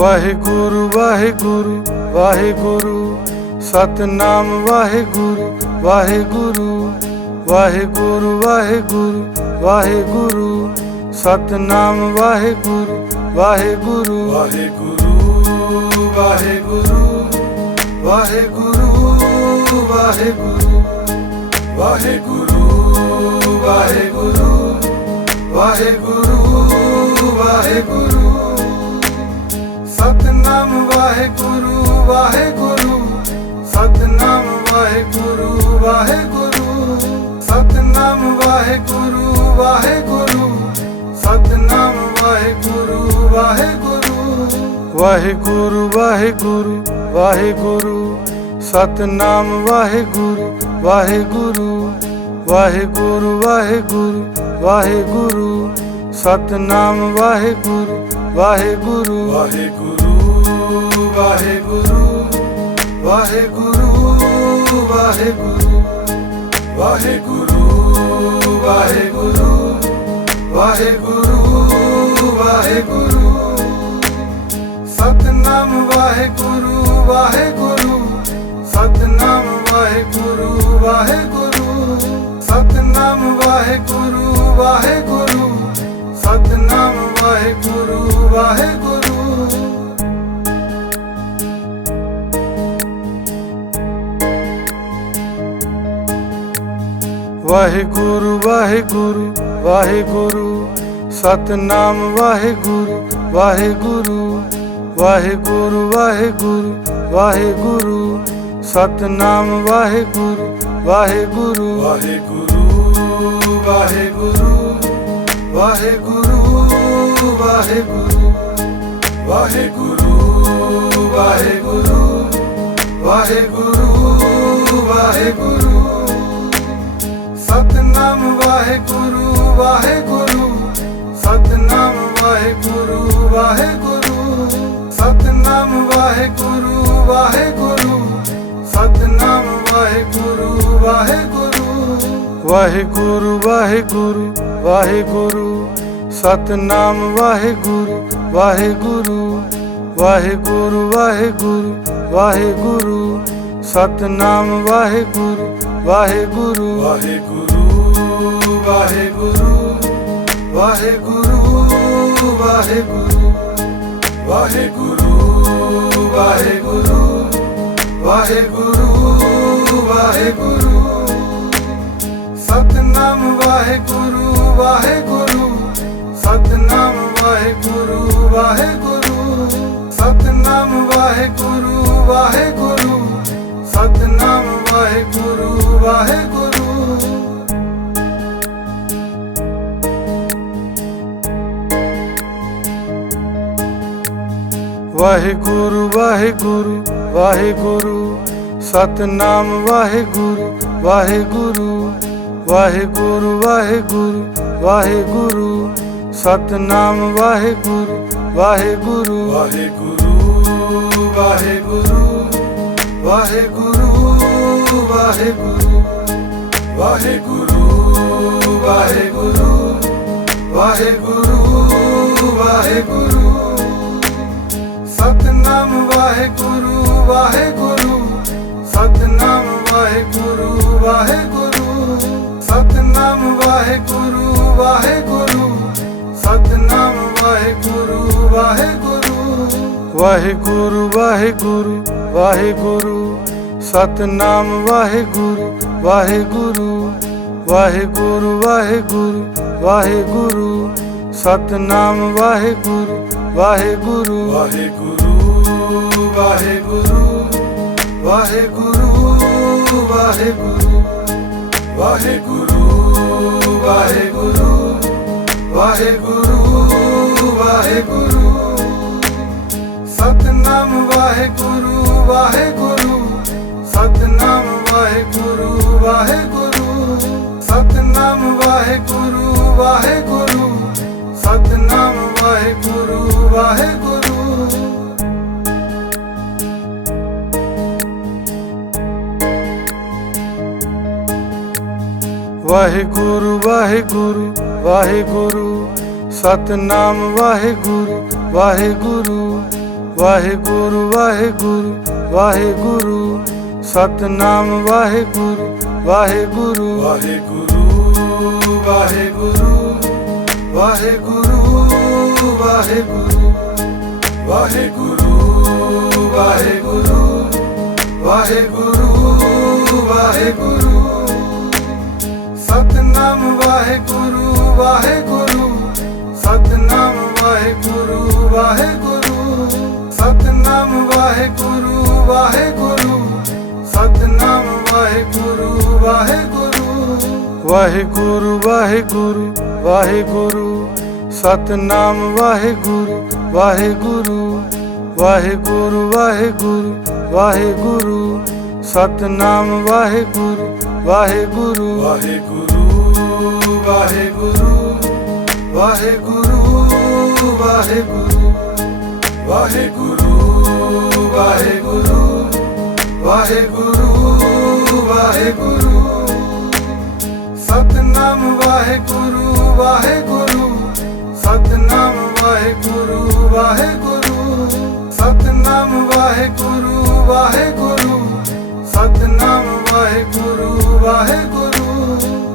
Waheguru Waheguru Waheguru Satnam Waheguru Waheguru Waheguru Waheguru Waheguru Satnam Waheguru Waheguru Waheguru Waheguru Waheguru Waheguru Waheguru Waheguru Waheguru Waheguru Satnam Waheguru Waheguru Satnam Waheguru Waheguru Satnam Waheguru Waheguru Satnam Waheguru Waheguru Waheguru Waheguru Waheguru Satnam Waheguru Waheguru Waheguru Waheguru Waheguru Satnam Waheguru Waheguru Waheguru Waheguru Waheguru Waheguru Waheguru Waheguru Waheguru Waheguru Satnam Waheguru Waheguru Satnam Waheguru Waheguru Satnam Waheguru Waheguru Satnam Waheguru Waheguru Waheguru Waheguru Waheguru Satnam Waheguru Waheguru Waheguru Waheguru Waheguru Satnam Waheguru Waheguru Waheguru Waheguru Waheguru Waheguru Waheguru Waheguru Waheguru Waheguru Satnam Waheguru Waheguru Satnam Waheguru Waheguru Satnam Waheguru Waheguru Satnam Waheguru Waheguru Waheguru Waheguru Waheguru Satnam Waheguru Waheguru Waheguru Waheguru Waheguru Satnam Waheguru Waheguru Waheguru Waheguru Waheguru Waheguru Waheguru Waheguru Waheguru Waheguru Satnam Waheguru Waheguru Satnam Waheguru Waheguru Satnam Waheguru Waheguru Satnam Waheguru Waheguru Waheguru Waheguru Waheguru Satnam Waheguru Waheguru Waheguru Waheguru Waheguru Satnam Waheguru Waheguru Waheguru Waheguru Waheguru Waheguru Waheguru Waheguru Waheguru Waheguru Satnam Waheguru Waheguru Satnam Waheguru Waheguru Satnam Waheguru Waheguru Satnam Waheguru Waheguru Waheguru Waheguru Waheguru Satnam Waheguru Waheguru Waheguru Waheguru Waheguru Satnam Waheguru Waheguru Waheguru Waheguru Waheguru Waheguru Waheguru Waheguru Waheguru Waheguru Satnam Waheguru Waheguru Satnam Waheguru Waheguru Satnam Waheguru Waheguru Satnam Waheguru Waheguru Waheguru Waheguru Waheguru Satnam Waheguru Waheguru Waheguru Waheguru Waheguru Satnam Waheguru Waheguru Waheguru Waheguru Waheguru Waheguru Waheguru Waheguru Waheguru Waheguru Satnam Waheguru Waheguru Satnam Waheguru Waheguru Satnam Waheguru Waheguru Satnam Waheguru Waheguru Waheguru Waheguru Waheguru Satnam Waheguru Waheguru Waheguru Waheguru Waheguru Satnam Waheguru Waheguru Waheguru Waheguru Waheguru Waheguru Waheguru Waheguru Waheguru Waheguru Satnam Waheguru Waheguru Satnam Waheguru Waheguru Satnam Waheguru Waheguru Satnam Waheguru Waheguru